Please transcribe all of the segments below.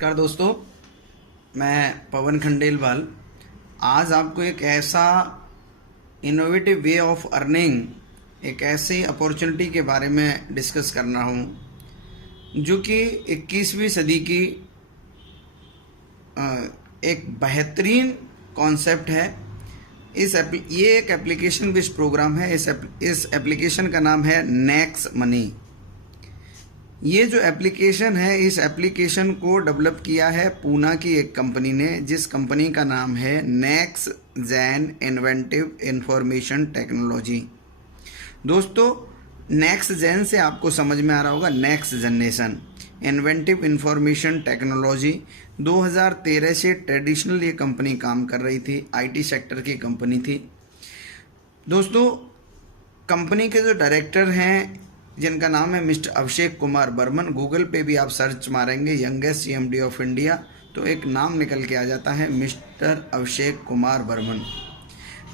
नमस्कार दोस्तों, मैं पवन खंडेलवाल आज आपको एक ऐसा इनोवेटिव वे ऑफ अर्निंग, एक ऐसी अपॉर्चुनिटी के बारे में डिस्कस करना हूँ जो कि 21वीं सदी की एक बेहतरीन कॉन्सेप्ट है। ये एक एप्लीकेशन बेस्ड प्रोग्राम है। इस एप्लीकेशन का नाम है नेक्स मनी। ये जो एप्लीकेशन है, इस एप्लीकेशन को डेवलप किया है पूना की एक कंपनी ने, जिस कंपनी का नाम है नेक्स जेन इन्वेंटिव इंफॉर्मेशन टेक्नोलॉजी। दोस्तों, नेक्स्ट जेन से आपको समझ में आ रहा होगा next generation inventive information technology. 2013 से ट्रेडिशनल ये कंपनी काम कर रही थी, आईटी सेक्टर की कंपनी थी। दोस्तों, कंपनी के जो डायरेक्टर हैं जिनका नाम है मिस्टर अभिषेक कुमार बर्मन, गूगल पे भी आप सर्च मारेंगे यंगेस्ट सीएमडी ऑफ इंडिया तो एक नाम निकल के आ जाता है, मिस्टर अभिषेक कुमार बर्मन।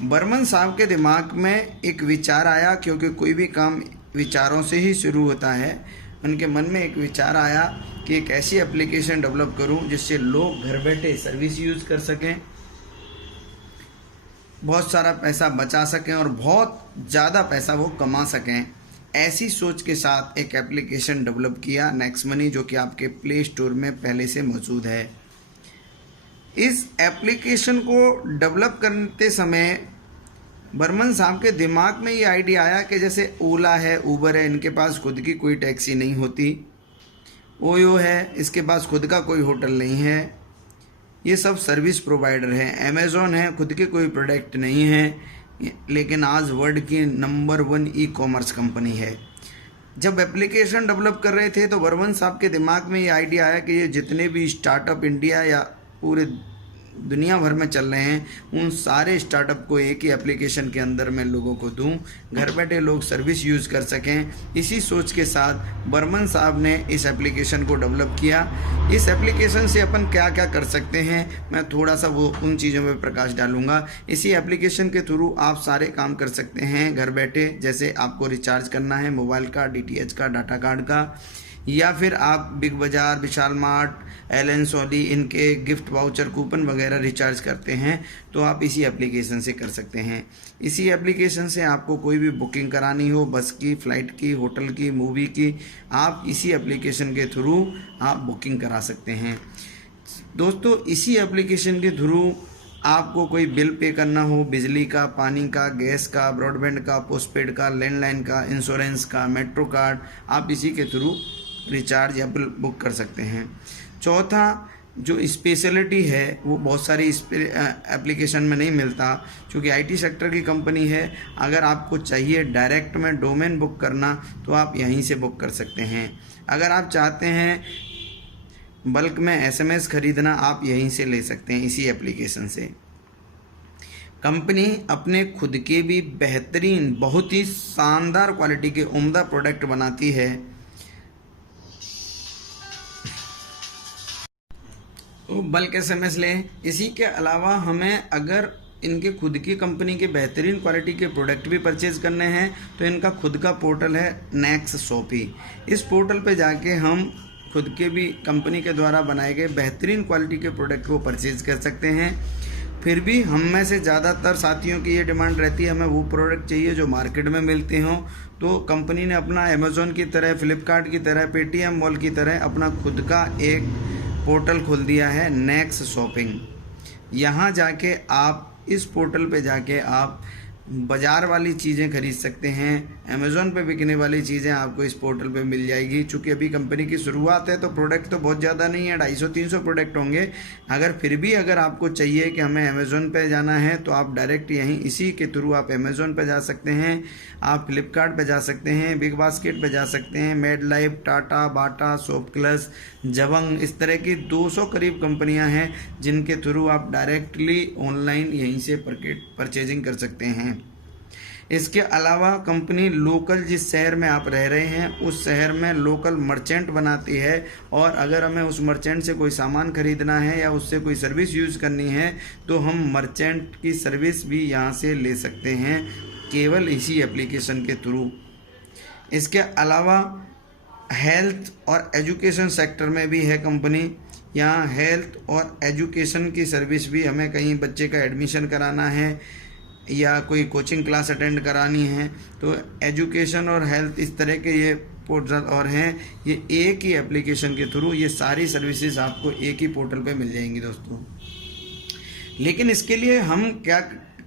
बर्मन साहब के दिमाग में एक विचार आया, क्योंकि कोई भी काम विचारों से ही शुरू होता है। उनके मन में एक विचार आया कि एक ऐसी एप्लीकेशन डेवलप करूं जिससे लोग घर बैठे सर्विस यूज़ कर सकें, बहुत सारा पैसा बचा सकें और बहुत ज़्यादा पैसा वो कमा सकें। ऐसी सोच के साथ एक एप्लीकेशन डेवलप किया नेक्स्ट मनी, जो कि आपके प्ले स्टोर में पहले से मौजूद है। इस एप्लीकेशन को डेवलप करते समय बर्मन साहब के दिमाग में ये आइडिया आया कि जैसे ओला है, उबर है, इनके पास खुद की कोई टैक्सी नहीं होती। ओयो है, इसके पास खुद का कोई होटल नहीं है, ये सब सर्विस प्रोवाइडर हैं। अमेज़ॉन है, खुद के कोई प्रोडक्ट नहीं है, लेकिन आज वर्ल्ड की नंबर 1 ई कॉमर्स कंपनी है। जब एप्लीकेशन डेवलप कर रहे थे तो बर्मन साहब के दिमाग में ये आइडिया आया कि ये जितने भी स्टार्टअप इंडिया या पूरे दुनिया भर में चल रहे हैं, उन सारे स्टार्टअप को एक ही एप्लीकेशन के अंदर मैं लोगों को दूं, घर बैठे लोग सर्विस यूज़ कर सकें। इसी सोच के साथ बर्मन साहब ने इस एप्लीकेशन को डेवलप किया। इस एप्लीकेशन से अपन क्या क्या कर सकते हैं, मैं थोड़ा सा वो उन चीज़ों में प्रकाश डालूंगा। इसी एप्लीकेशन के थ्रू आप सारे काम कर सकते हैं घर बैठे। जैसे आपको रिचार्ज करना है मोबाइल का, डीटीएच का, डाटा कार्ड का, या फिर आप बिग बाज़ार, विशाल मार्ट, एलन सोली, इनके गिफ्ट वाउचर, कूपन वगैरह रिचार्ज करते हैं तो आप इसी एप्लीकेशन से कर सकते हैं। इसी एप्लीकेशन से आपको कोई भी बुकिंग करानी हो, बस की, फ़्लाइट की, होटल की, मूवी की, आप इसी एप्लीकेशन के थ्रू आप बुकिंग करा सकते हैं। दोस्तों, इसी एप्लीकेशन के थ्रू आपको कोई बिल पे करना हो, बिजली का, पानी का, गैस का, ब्रॉडबैंड का, पोस्टपेड का, लैंडलाइन का, इंश्योरेंस का, मेट्रो कार्ड, आप इसी के थ्रू रिचार्ज या बिल बुक कर सकते हैं। चौथा जो स्पेशलिटी है वो बहुत सारी एप्लीकेशन में नहीं मिलता, क्योंकि आईटी सेक्टर की कंपनी है। अगर आपको चाहिए डायरेक्ट में डोमेन बुक करना तो आप यहीं से बुक कर सकते हैं। अगर आप चाहते हैं बल्क में एसएमएस खरीदना, आप यहीं से ले सकते हैं इसी एप्लीकेशन से। कंपनी अपने खुद के भी बेहतरीन, बहुत ही शानदार क्वालिटी के उम्दा प्रोडक्ट बनाती है। तो बल्क एसएमएस लें। इसी के अलावा हमें अगर इनके खुद की कंपनी के बेहतरीन क्वालिटी के प्रोडक्ट भी परचेज़ करने हैं तो इनका खुद का पोर्टल है नेक्स शॉपी। इस पोर्टल पे जाके हम खुद के भी कंपनी के द्वारा बनाए गए बेहतरीन क्वालिटी के प्रोडक्ट को परचेज़ कर सकते हैं। फिर भी हम में से ज़्यादातर साथियों की ये डिमांड रहती है, हमें वो प्रोडक्ट चाहिए जो मार्केट में मिलते हों। तो कंपनी ने अपना अमेज़ॉन की तरह, फ्लिपकार्ट की तरह, पेटीएम मॉल की तरह अपना खुद का एक पोर्टल खोल दिया है नेक्स शॉपिंग। यहाँ जाके आप इस पोर्टल पे जाके आप बाज़ार वाली चीज़ें खरीद सकते हैं। अमेज़ॉन पे बिकने वाली चीज़ें आपको इस पोर्टल पे मिल जाएगी। चूँकि अभी कंपनी की शुरुआत है तो प्रोडक्ट तो बहुत ज़्यादा नहीं है, 250-300 प्रोडक्ट होंगे। अगर आपको चाहिए कि हमें अमेज़ॉन पे जाना है तो आप डायरेक्ट यहीं इसी के थ्रू आप अमेज़ॉन पे जा सकते हैं, आप फ्लिपकार्ट पे जा सकते हैं, बिग बास्केट पे जा सकते हैं, मेड लाइफ, टाटा, बाटा, शॉप क्लस, जबंग, इस तरह की 200 करीब कंपनियां हैं जिनके थ्रू आप डायरेक्टली ऑनलाइन यहीं से परचेजिंग कर सकते हैं। इसके अलावा कंपनी लोकल जिस शहर में आप रह रहे हैं उस शहर में लोकल मर्चेंट बनाती है, और अगर हमें उस मर्चेंट से कोई सामान खरीदना है या उससे कोई सर्विस यूज़ करनी है तो हम मर्चेंट की सर्विस भी यहाँ से ले सकते हैं केवल इसी एप्लीकेशन के थ्रू। इसके अलावा हेल्थ और एजुकेशन सेक्टर में भी है कंपनी। यहाँ हेल्थ और एजुकेशन की सर्विस भी, हमें कहीं बच्चे का एडमिशन कराना है या कोई कोचिंग क्लास अटेंड करानी है तो एजुकेशन और हेल्थ इस तरह के ये पोर्टल और हैं, ये एक ही एप्लीकेशन के थ्रू ये सारी सर्विसेज आपको एक ही पोर्टल पे मिल जाएंगी दोस्तों। लेकिन इसके लिए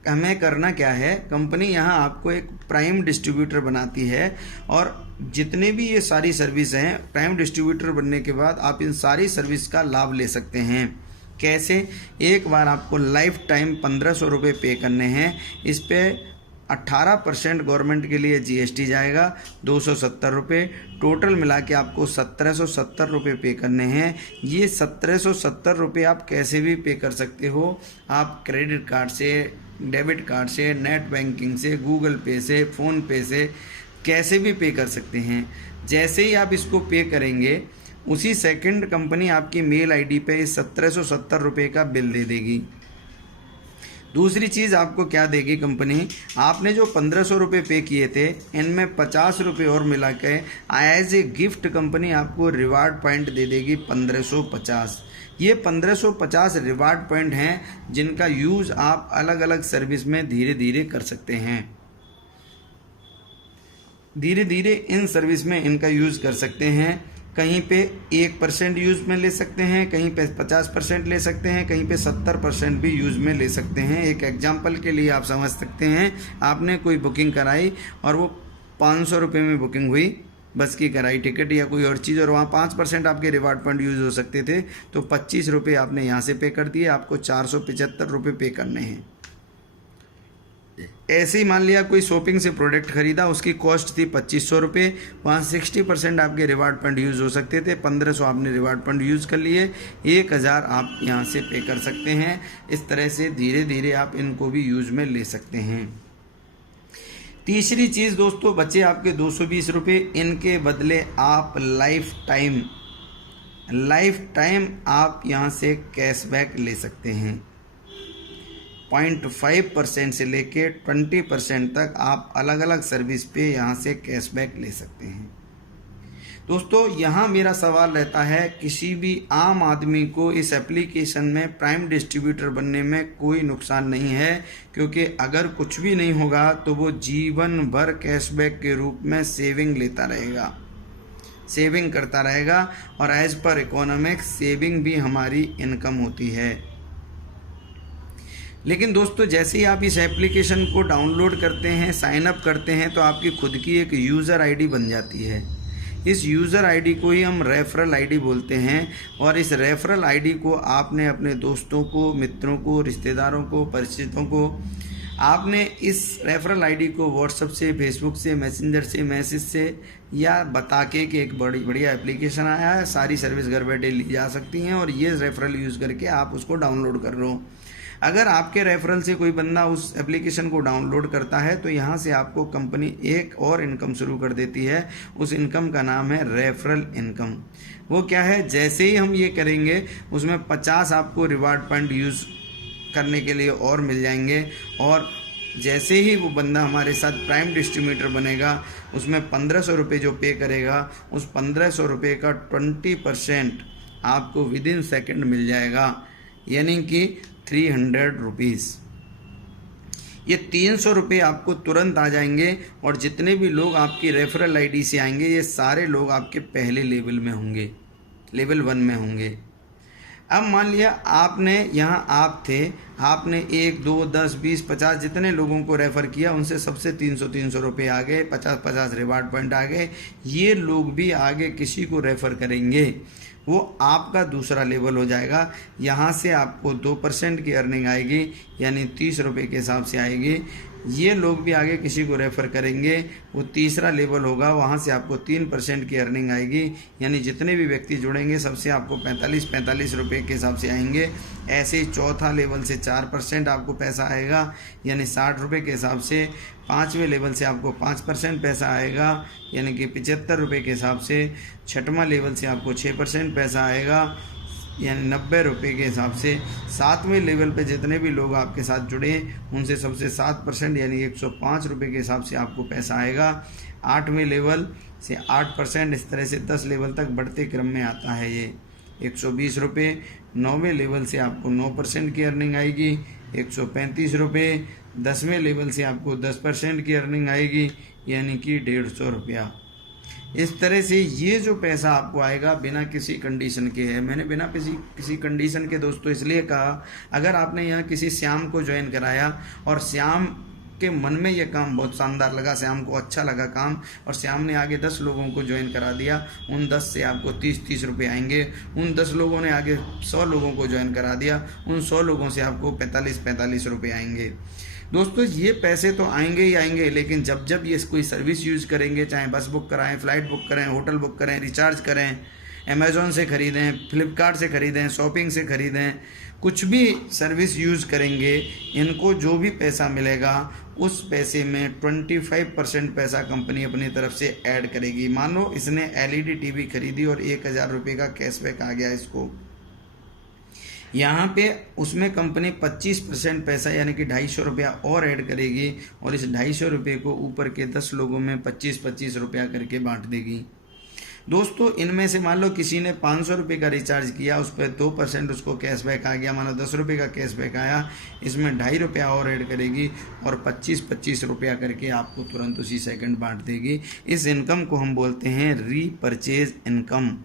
हमें करना क्या है, कंपनी यहाँ आपको एक प्राइम डिस्ट्रीब्यूटर बनाती है और जितने भी ये सारी सर्विस हैं, प्राइम डिस्ट्रीब्यूटर बनने के बाद आप इन सारी सर्विस का लाभ ले सकते हैं। कैसे? एक बार आपको लाइफ टाइम 1500 रुपये पे करने हैं, इस पे 18% गवर्नमेंट के लिए जीएसटी जाएगा, 270 रुपये, टोटल मिला के आपको 1770 रुपये पे करने हैं। ये 1770 रुपये आप कैसे भी पे कर सकते हो, आप क्रेडिट कार्ड से, डेबिट कार्ड से, नेट बैंकिंग से, गूगल पे से, फ़ोन पे से, कैसे भी पे कर सकते हैं। जैसे ही आप इसको पे करेंगे उसी सेकंड कंपनी आपकी मेल आईडी पे इस 1770 रुपये का बिल दे देगी। दूसरी चीज़ आपको क्या देगी कंपनी, आपने जो 1500 रुपये पे किए थे इनमें 50 रुपये और मिला के एज ए गिफ्ट कंपनी आपको रिवार्ड पॉइंट दे देगी 1550। ये 1550 रिवार्ड पॉइंट हैं जिनका यूज़ आप अलग अलग सर्विस में धीरे धीरे कर सकते हैं। धीरे धीरे इन सर्विस में इनका यूज़ कर सकते हैं। कहीं पे 1% यूज़ में ले सकते हैं, कहीं पे 50% ले सकते हैं, कहीं पे 70% भी यूज़ में ले सकते हैं। एक एग्जांपल के लिए आप समझ सकते हैं, आपने कोई बुकिंग कराई और वो 500 रुपये में बुकिंग हुई, बस की कराई टिकट या कोई और चीज़, और वहाँ 5% आपके रिवार्ड पॉइंट यूज़ हो सकते थे, तो 25 रुपये आपने यहाँ से पे कर दिए, आपको 475 रुपये पे करने हैं। ऐसे ही मान लिया कोई शॉपिंग से प्रोडक्ट खरीदा, उसकी कॉस्ट थी 2500 रुपये, वहाँ 60% आपके रिवार्ड पॉइंट यूज़ हो सकते थे, 1500 आपने रिवार्ड पॉइंट यूज़ कर लिए, 1000 आप यहाँ से पे कर सकते हैं। इस तरह से धीरे धीरे आप इनको भी यूज़ में ले सकते हैं। तीसरी चीज़ दोस्तों, बचे आपके 220 रुपये, इनके बदले आप लाइफ टाइम आप यहाँ से कैशबैक ले सकते हैं। 0.5% से लेके 20% तक आप अलग अलग सर्विस पे यहाँ से कैशबैक ले सकते हैं। दोस्तों यहाँ मेरा सवाल रहता है, किसी भी आम आदमी को इस एप्लीकेशन में प्राइम डिस्ट्रीब्यूटर बनने में कोई नुकसान नहीं है, क्योंकि अगर कुछ भी नहीं होगा तो वो जीवन भर कैशबैक के रूप में सेविंग लेता रहेगा, सेविंग करता रहेगा, और एज पर इकोनॉमिक्स सेविंग भी हमारी इनकम होती है। लेकिन दोस्तों जैसे ही आप इस एप्लीकेशन को डाउनलोड करते हैं, साइन अप करते हैं, तो आपकी खुद की एक यूज़र आईडी बन जाती है। इस यूज़र आईडी को ही हम रेफरल आईडी बोलते हैं, और इस रेफरल आईडी को आपने अपने दोस्तों को, मित्रों को, रिश्तेदारों को, परिचितों को, आपने इस रेफरल आईडी को व्हाट्सएप से, फेसबुक से, मैसेंजर से, मैसेज से या बता के कि एक बढ़िया एप्लीकेशन आया है, सारी सर्विस घर बैठे ली जा सकती हैं, और ये रेफरल यूज़ करके आप उसको डाउनलोड कर लो। अगर आपके रेफरल से कोई बंदा उस एप्लीकेशन को डाउनलोड करता है तो यहाँ से आपको कंपनी एक और इनकम शुरू कर देती है। उस इनकम का नाम है रेफरल इनकम। वो क्या है, जैसे ही हम ये करेंगे उसमें 50 आपको रिवार्ड पॉइंट यूज़ करने के लिए और मिल जाएंगे, और जैसे ही वो बंदा हमारे साथ प्राइम डिस्ट्रीब्यूटर बनेगा उसमें 1500 रुपये जो पे करेगा, उस 1500 रुपये का 20% आपको विद इन सेकेंड मिल जाएगा, यानी कि 300 रुपीज़। ये 300 रुपये आपको तुरंत आ जाएंगे, और जितने भी लोग आपकी रेफरल आईडी से आएंगे ये सारे लोग आपके पहले लेवल में होंगे, लेवल 1 में होंगे। अब मान लिया आपने यहाँ आप थे, आपने 1, 2, 10, 20, 50 जितने लोगों को रेफ़र किया, उनसे सबसे 300 रुपये आ गए, 50 रिवार्ड पॉइंट आ गए। ये लोग भी आगे किसी को रेफ़र करेंगे, वो आपका दूसरा लेवल हो जाएगा। यहाँ से आपको 2% की अर्निंग आएगी, यानी 30 रुपये के हिसाब से आएगी। ये लोग भी आगे किसी को रेफ़र करेंगे, वो तीसरा लेवल होगा, वहाँ से आपको 3% की अर्निंग आएगी, यानी जितने भी व्यक्ति जुड़ेंगे सबसे आपको 45 रुपये के हिसाब से आएंगे। ऐसे ही चौथा लेवल से 4% आपको पैसा आएगा, यानी 60 रुपये के हिसाब से। पाँचवें लेवल से आपको 5% पैसा आएगा, यानी कि 75 रुपये के हिसाब से। छठवां लेवल से आपको 6% पैसा आएगा, यानी 90 रुपये के हिसाब से। सातवें लेवल पे जितने भी लोग आपके साथ जुड़े उनसे सबसे 7% यानी 105 रुपये के हिसाब से आपको पैसा आएगा। 8वें लेवल से 8%, इस तरह से 10 लेवल तक बढ़ते क्रम में आता है ये। 120 रुपये। 9वें लेवल से आपको 9% की अर्निंग आएगी 135 रुपये। 10वें लेवल से आपको 10% की अर्निंग आएगी यानी कि 150 रुपया। इस तरह से ये जो पैसा आपको आएगा बिना किसी कंडीशन के है। मैंने बिना किसी कंडीशन के दोस्तों इसलिए कहा, अगर आपने यहाँ किसी श्याम को ज्वाइन कराया और श्याम के मन में ये काम बहुत शानदार लगा, श्याम को अच्छा लगा काम, और श्याम ने आगे 10 लोगों को ज्वाइन करा दिया, उन 10 से आपको 30-30 रुपये आएंगे। उन 10 लोगों ने आगे 100 लोगों को ज्वाइन करा दिया, उन 100 लोगों से आपको 45-45 रुपये आएंगे। दोस्तों ये पैसे तो आएंगे ही आएंगे, लेकिन जब जब ये कोई सर्विस यूज़ करेंगे, चाहे बस बुक कराएं, फ़्लाइट बुक करें, होटल बुक करें, रिचार्ज करें, अमेज़ॉन से ख़रीदें, फ्लिपकार्ट से ख़रीदें, शॉपिंग से ख़रीदें, कुछ भी सर्विस यूज़ करेंगे, इनको जो भी पैसा मिलेगा उस पैसे में 25% पैसा कंपनी अपनी तरफ से ऐड करेगी। मान लो इसने LED टीवी खरीदी और 1000 रुपये का कैशबैक आ गया इसको, यहाँ पे उसमें कंपनी 25% पैसा यानी कि 250 रुपया और ऐड करेगी और इस 250 रुपये को ऊपर के 10 लोगों में 25-25 रुपया करके बांट देगी। दोस्तों इनमें से मान लो किसी ने 500 रुपये का रिचार्ज किया, उस पर 2% उसको कैशबैक आ गया, मानो 10 रुपये का कैशबैक आया, इसमें 2.5 रुपया और ऐड करेगी और 25-25 रुपया करके आपको तुरंत उसी सेकंड बांट देगी। इस इनकम को हम बोलते हैं रीपरचेज इनकम।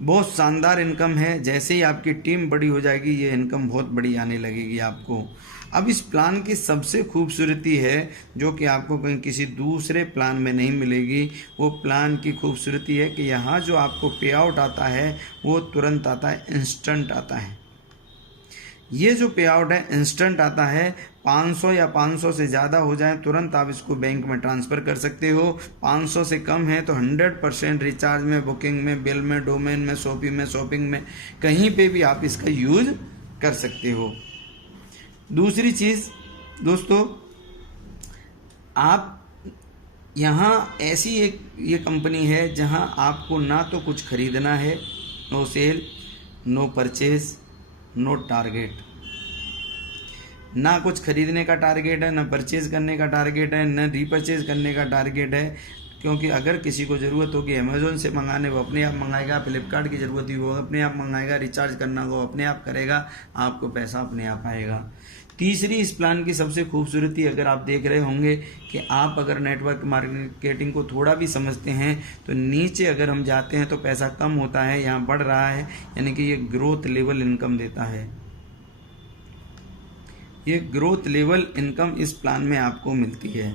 बहुत शानदार इनकम है। जैसे ही आपकी टीम बड़ी हो जाएगी ये इनकम बहुत बड़ी आने लगेगी आपको। अब इस प्लान की सबसे खूबसूरती है जो कि आपको कहीं किसी दूसरे प्लान में नहीं मिलेगी, वो प्लान की खूबसूरती है कि यहाँ जो आपको पे आउट आता है वो तुरंत आता है, इंस्टेंट आता है। ये जो पे आउट है इंस्टेंट आता है। 500 या 500 से ज़्यादा हो जाए तुरंत आप इसको बैंक में ट्रांसफ़र कर सकते हो। 500 से कम है तो 100% रिचार्ज में, बुकिंग में, बिल में, डोमेन में, शॉपिंग में कहीं पे भी आप इसका यूज़ कर सकते हो। दूसरी चीज़ दोस्तों, आप यहाँ ऐसी एक ये कंपनी है जहाँ आपको ना तो कुछ खरीदना है, no sale, no purchase, no target. ना कुछ खरीदने का टारगेट है, ना परचेज करने का टारगेट है, ना रीपरचेज करने का टारगेट है, क्योंकि अगर किसी को ज़रूरत होगी अमेज़ॉन से मंगाने वो अपने आप मंगाएगा, फ्लिपकार्ट की ज़रूरत ही वो अपने आप मंगाएगा, रिचार्ज करना वो अपने आप करेगा, आपको पैसा अपने आप आएगा। तीसरी इस प्लान की सबसे खूबसूरती अगर आप देख रहे होंगे कि आप अगर नेटवर्क मार्केटिंग को थोड़ा भी समझते हैं तो नीचे अगर हम जाते हैं तो पैसा कम होता है, यहाँ बढ़ रहा है, यानी कि ये ग्रोथ लेवल इनकम देता है। ये ग्रोथ लेवल इनकम इस प्लान में आपको मिलती है।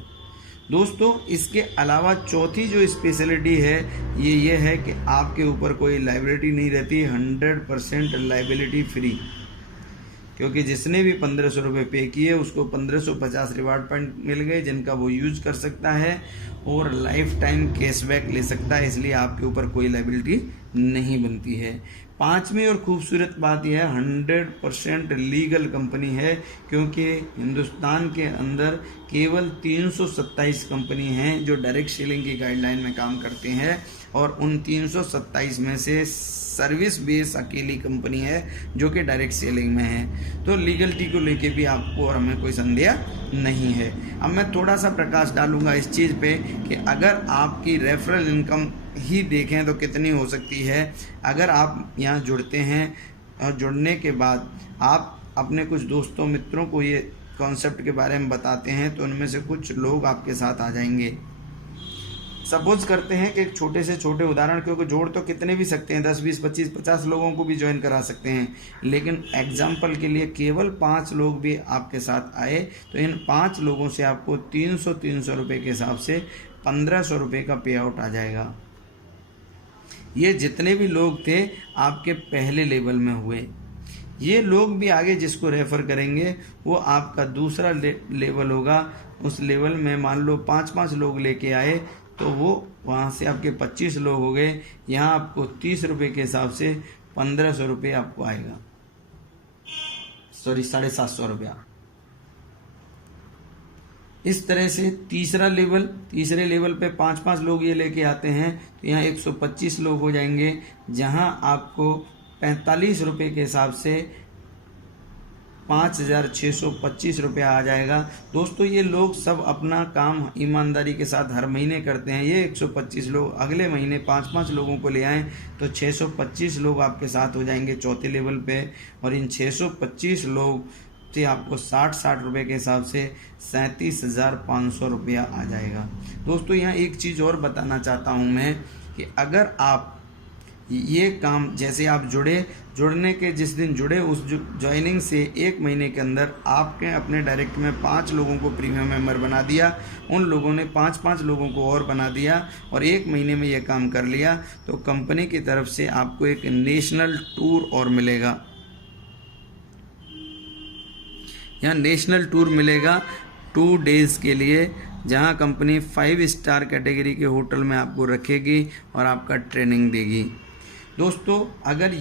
दोस्तों इसके अलावा चौथी जो स्पेशलिटी है ये है कि आपके ऊपर कोई लायबिलिटी नहीं रहती, 100% लायबिलिटी फ्री, क्योंकि जिसने भी 1500 रुपये पे किए उसको 1550 रिवार्ड पॉइंट मिल गए जिनका वो यूज कर सकता है और लाइफ टाइम कैशबैक ले सकता है, इसलिए आपके ऊपर कोई लायबिलिटी नहीं बनती है। पांचवी और खूबसूरत बात यह है 100% लीगल कंपनी है, क्योंकि हिंदुस्तान के अंदर केवल 327 कंपनी हैं जो डायरेक्ट सेलिंग की गाइडलाइन में काम करते हैं और उन 327 में से सर्विस बेस अकेली कंपनी है जो कि डायरेक्ट सेलिंग में है। तो लीगलिटी को लेके भी आपको और हमें कोई संदेह नहीं है। अब मैं थोड़ा सा प्रकाश डालूंगा इस चीज़ पे कि अगर आपकी रेफरल इनकम ही देखें तो कितनी हो सकती है। अगर आप यहाँ जुड़ते हैं और जुड़ने के बाद आप अपने कुछ दोस्तों मित्रों को ये कॉन्सेप्ट के बारे में बताते हैं तो उनमें से कुछ लोग आपके साथ आ जाएंगे। सपोज करते हैं कि एक छोटे से छोटे उदाहरण, क्योंकि जोड़ तो कितने भी सकते हैं, 10, 20, 25, 50 लोगों को भी ज्वाइन करा सकते हैं, लेकिन एग्जाम्पल के लिए केवल 5 लोग भी आपके साथ आए तो इन 5 लोगों से आपको 300 रुपये के हिसाब से 1500 रुपये का पे आउट आ जाएगा। ये जितने भी लोग थे आपके पहले लेवल में हुए। ये लोग भी आगे जिसको रेफ़र करेंगे वो आपका दूसरा लेवल होगा। उस लेवल में मान लो 5-5 लोग लेके आए तो वो वहाँ से आपके 25 लोग हो गए। यहाँ आपको 30 रुपये के हिसाब से 1500 रुपये आपको आएगा, 750 रुपया। इस तरह से तीसरे लेवल पे 5-5 लोग ये लेके आते हैं तो यहाँ 125 लोग हो जाएंगे, जहाँ आपको 45 रुपये के हिसाब से 5,625 रुपया आ जाएगा। दोस्तों ये लोग सब अपना काम ईमानदारी के साथ हर महीने करते हैं। ये 125 लोग अगले महीने 5-5 लोगों को ले आएँ तो 625 लोग आपके साथ हो जाएंगे चौथे लेवल पे, और इन 625 लोग से आपको 60 रुपये के हिसाब से 37,500 रुपया आ जाएगा। दोस्तों यहाँ एक चीज़ और बताना चाहता हूँ मैं कि अगर आप ये काम जैसे आप जुड़ने के जिस दिन जुड़े उस ज्वाइनिंग से 1 महीने के अंदर आपके अपने डायरेक्ट में 5 लोगों को प्रीमियम मेंबर बना दिया, उन लोगों ने 5-5 लोगों को और बना दिया और 1 महीने में ये काम कर लिया, तो कंपनी की तरफ से आपको एक नेशनल टूर और मिलेगा। यहाँ नेशनल टूर मिलेगा 2 डेज़ के लिए, जहाँ कंपनी 5 स्टार कैटेगरी के होटल में आपको रखेगी और आपका ट्रेनिंग देगी। दोस्तों अगर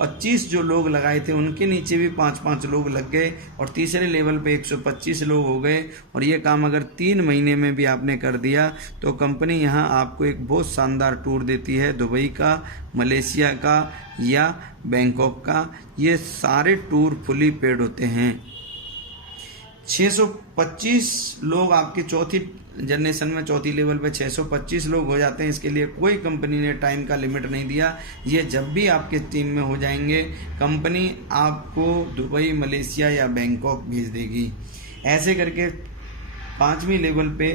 25 जो लोग लगाए थे उनके नीचे भी 5-5 लोग लग गए और तीसरे लेवल पे 125 लोग हो गए, और ये काम अगर 3 महीने में भी आपने कर दिया तो कंपनी यहाँ आपको एक बहुत शानदार टूर देती है। दुबई का, मलेशिया का या बैंकॉक का, ये सारे टूर फुली पेड होते हैं। 625 लोग आपके चौथी जनरेशन में चौथी लेवल पे 625 लोग हो जाते हैं। इसके लिए कोई कंपनी ने टाइम का लिमिट नहीं दिया, ये जब भी आपके टीम में हो जाएंगे कंपनी आपको दुबई, मलेशिया या बैंकॉक भेज देगी। ऐसे करके 5वीं लेवल पे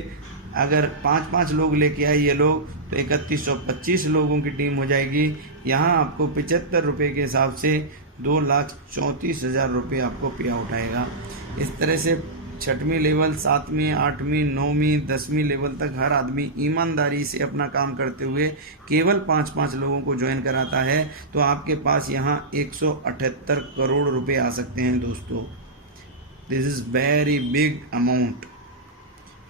अगर 5-5 लोग लेके आए ये लोग तो 3125 लोगों की टीम हो जाएगी। यहाँ आपको 75 रुपये के हिसाब से 2,34,000 रुपये आपको पे आउट आएगा। इस तरह से 6वीं लेवल, 7वीं, 8वीं, 9वीं, 10वीं लेवल तक हर आदमी ईमानदारी से अपना काम करते हुए केवल 5-5 लोगों को ज्वाइन कराता है, तो आपके पास यहाँ 178 करोड़ रुपए आ सकते हैं। दोस्तों this is very big amount.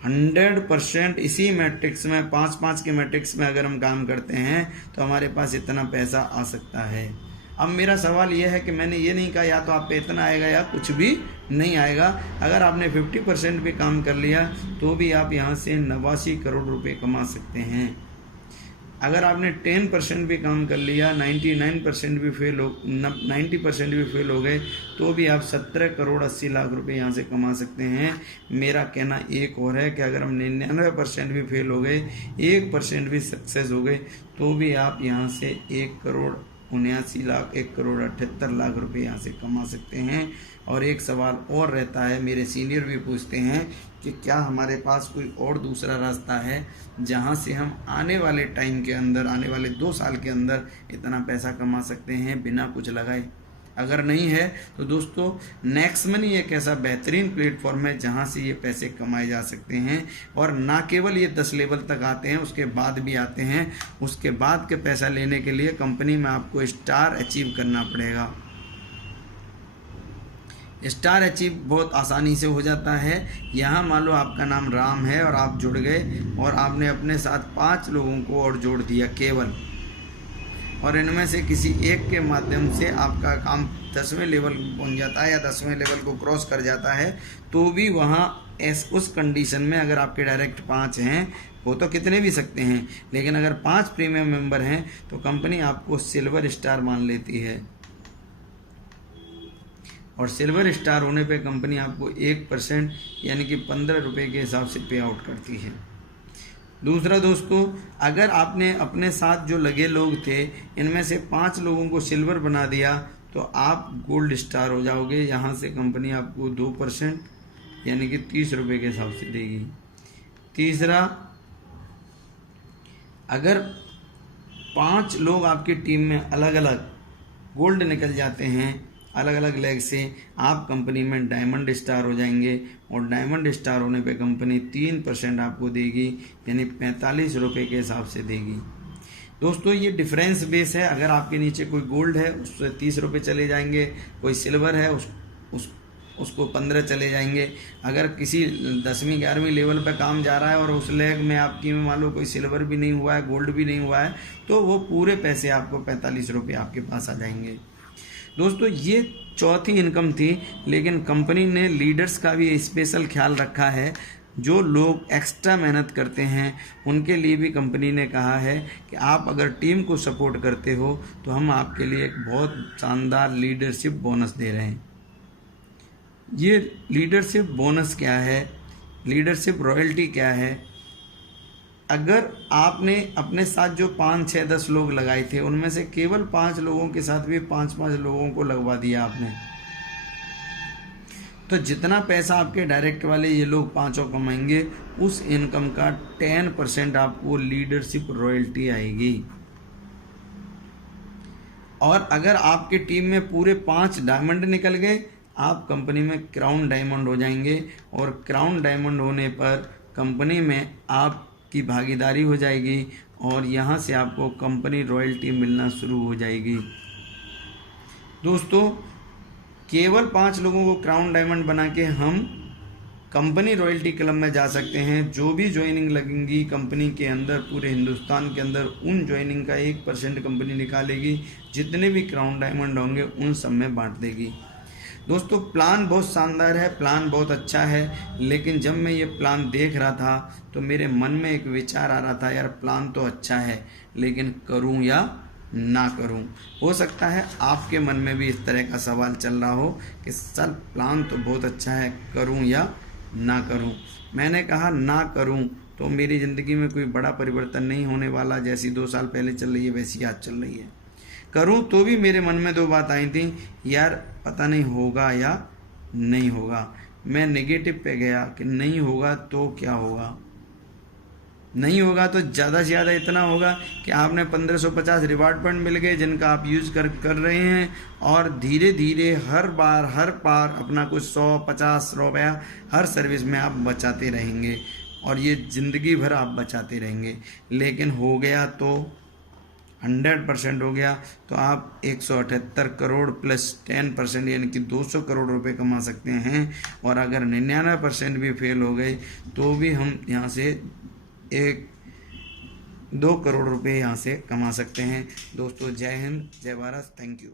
100% इसी मैट्रिक्स में 5-5 के मैट्रिक्स में अगर हम काम करते हैं तो हमारे पास इतना पैसा आ सकता है। अब मेरा सवाल यह है कि मैंने ये नहीं कहा या तो आप पे इतना आएगा या कुछ भी नहीं आएगा। अगर आपने 50% भी काम कर लिया तो भी आप यहाँ से 89 करोड़ रुपए कमा सकते हैं। अगर आपने 10% भी काम कर लिया, 90% भी फेल हो गए तो भी आप 17 करोड़ 80 लाख रुपए यहाँ से कमा सकते हैं। मेरा कहना एक और है कि अगर हम 99% भी फेल हो गए, 1% भी सक्सेस हो गए तो भी आप यहाँ से 1 करोड़ 78 लाख रुपए यहाँ से कमा सकते हैं। और एक सवाल और रहता है, मेरे सीनियर भी पूछते हैं कि क्या हमारे पास कोई और दूसरा रास्ता है जहाँ से हम आने वाले टाइम के अंदर, आने वाले 2 साल के अंदर इतना पैसा कमा सकते हैं बिना कुछ लगाए। अगर नहीं है तो दोस्तों नेक्स्ट मनी एक ऐसा बेहतरीन प्लेटफॉर्म है जहां से ये पैसे कमाए जा सकते हैं, और ना केवल ये 10 लेवल तक आते हैं, उसके बाद भी आते हैं। उसके बाद के पैसा लेने के लिए कंपनी में आपको स्टार अचीव करना पड़ेगा। स्टार अचीव बहुत आसानी से हो जाता है। यहाँ मान लो आपका नाम राम है और आप जुड़ गए और आपने अपने साथ 5 लोगों को और जोड़ दिया केवल, और इनमें से किसी एक के माध्यम से आपका काम 10वें लेवल पहुंच जाता है या 10वें लेवल को क्रॉस कर जाता है, तो भी वहाँ उस कंडीशन में अगर आपके डायरेक्ट 5 हैं, वो तो कितने भी सकते हैं, लेकिन अगर 5 प्रीमियम मेंबर हैं तो कंपनी आपको सिल्वर स्टार मान लेती है, और सिल्वर स्टार होने पे कंपनी आपको 1% यानी कि 15 रुपये के हिसाब से पे आउट करती है। दूसरा दोस्तों, अगर आपने अपने साथ जो लगे लोग थे इनमें से 5 लोगों को सिल्वर बना दिया तो आप गोल्ड स्टार हो जाओगे। यहाँ से कंपनी आपको 2% यानी कि 30 रुपये के हिसाब से देगी। तीसरा, अगर 5 लोग आपकी टीम में अलग अलग गोल्ड निकल जाते हैं, अलग अलग लेग से, आप कंपनी में डायमंड स्टार हो जाएंगे, और डायमंड स्टार होने पे कंपनी 3% आपको देगी यानी 45 रुपये के हिसाब से देगी। दोस्तों ये डिफरेंस बेस है। अगर आपके नीचे कोई गोल्ड है उससे 30 रुपये चले जाएंगे, कोई सिल्वर है उसको 15 चले जाएंगे। अगर किसी 10वीं 11वीं लेवल पर काम जा रहा है और उस लेग में आपकी मान लो कोई सिल्वर भी नहीं हुआ है, गोल्ड भी नहीं हुआ है, तो वो पूरे पैसे आपको 45 रुपये आपके पास आ जाएंगे। दोस्तों ये चौथी इनकम थी, लेकिन कंपनी ने लीडर्स का भी स्पेशल ख्याल रखा है। जो लोग एक्स्ट्रा मेहनत करते हैं उनके लिए भी कंपनी ने कहा है कि आप अगर टीम को सपोर्ट करते हो तो हम आपके लिए एक बहुत शानदार लीडरशिप बोनस दे रहे हैं। ये लीडरशिप बोनस क्या है, लीडरशिप रॉयल्टी क्या है। अगर आपने अपने साथ जो 5, 6, 10 लोग लगाए थे, उनमें से केवल 5 लोगों के साथ भी 5-5 लोगों को लगवा दिया आपने, तो जितना पैसा आपके डायरेक्ट वाले ये लोग 5 कमाएंगे, उस इनकम का 10% आपको लीडरशिप रॉयल्टी आएगी। और अगर आपकी टीम में पूरे 5 डायमंड निकल गए, आप कंपनी में क्राउन डायमंड हो जाएंगे, और क्राउन डायमंड होने पर कंपनी में आपकी भागीदारी हो जाएगी, और यहाँ से आपको कंपनी रॉयल्टी मिलना शुरू हो जाएगी। दोस्तों, केवल 5 लोगों को क्राउन डायमंड बना के हम कंपनी रॉयल्टी क्लब में जा सकते हैं। जो भी ज्वाइनिंग लगेंगी कंपनी के अंदर, पूरे हिंदुस्तान के अंदर, उन ज्वाइनिंग का 1% कंपनी निकालेगी। जितने भी क्राउन डायमंड होंगे उन सब में बांट देगी। दोस्तों, प्लान बहुत शानदार है, प्लान बहुत अच्छा है, लेकिन जब मैं ये प्लान देख रहा था तो मेरे मन में एक विचार आ रहा था, यार प्लान तो अच्छा है, लेकिन करूं या ना करूं। हो सकता है आपके मन में भी इस तरह का सवाल चल रहा हो कि सर प्लान तो बहुत अच्छा है, करूं या ना करूं। मैंने कहा ना करूं तो मेरी ज़िंदगी में कोई बड़ा परिवर्तन नहीं होने वाला। जैसी 2 साल पहले चल रही है वैसी आज चल रही है। करूं तो भी मेरे मन में 2 बात आई थी, यार पता नहीं होगा या नहीं होगा। मैं नेगेटिव पे गया कि नहीं होगा तो क्या होगा, नहीं होगा तो ज़्यादा से ज़्यादा इतना होगा कि आपने 1550 रिवार्ड पॉइंट मिल गए, जिनका आप यूज़ कर रहे हैं, और धीरे धीरे हर बार अपना कुछ 100-50 रुपया हर सर्विस में आप बचाते रहेंगे, और ये ज़िंदगी भर आप बचाते रहेंगे। लेकिन हो गया तो 100% हो गया तो आप 178 करोड़ प्लस 10% यानी कि 200 करोड़ रुपए कमा सकते हैं। और अगर 99% भी फेल हो गए तो भी हम यहाँ से 1-2 करोड़ रुपए यहाँ से कमा सकते हैं। दोस्तों, जय हिंद, जय भारत, थैंक यू।